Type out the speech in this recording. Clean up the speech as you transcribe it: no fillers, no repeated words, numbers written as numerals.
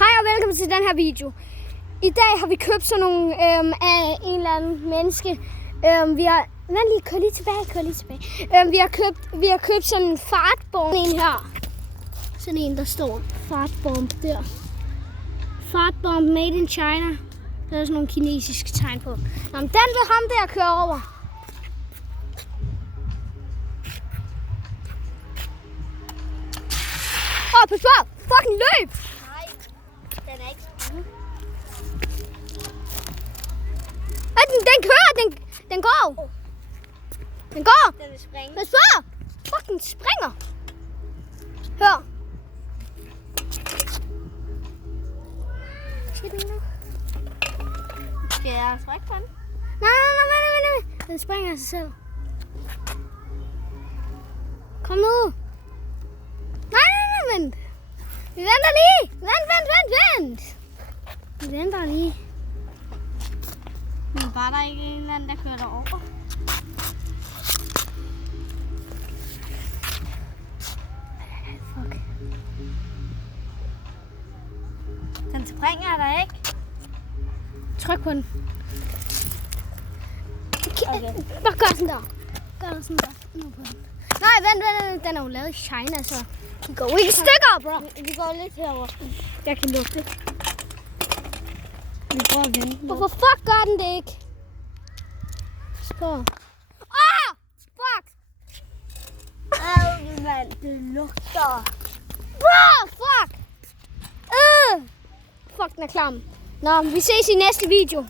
Hej og velkommen til den her video. I dag har vi købt sådan nogle af en eller anden menneske. Vi har... Vent lige, kør lige tilbage. Vi har købt sådan en fartbombe. En her. Sådan en, der står fartbombe der. Fartbombe made in China. Der er sådan nogle kinesiske tegn på. Nå, men den vil ham der køre over. Pas på! Fucking løb! Nej, den er ikke spændt. Den kører! Den går! Den går! Den vil springe. Pas på! Fucking springer! Hør! Skal jeg trykke på den? Nej. Den springer af sig selv. Kom nu! Nej, vent! Vi venter lige! Vent! Vi venter lige. Men var der ikke en eller anden, der kørte over? Fuck. Den springer der ikke. Tryk på den. Okay. Bare gør sådan der. Nu på den. Nej, vent. Den er jo lavet i China, så den går ikke i stykker, bro. Vi går lidt herover. Jeg kan lugte det. Vi prøver at vente. Hvorfor fuck gør den det ikke? Spørg. Fuck! Mand, det lugter. Bro, fuck! Fuck, den er klam. Nå, vi ses i næste video.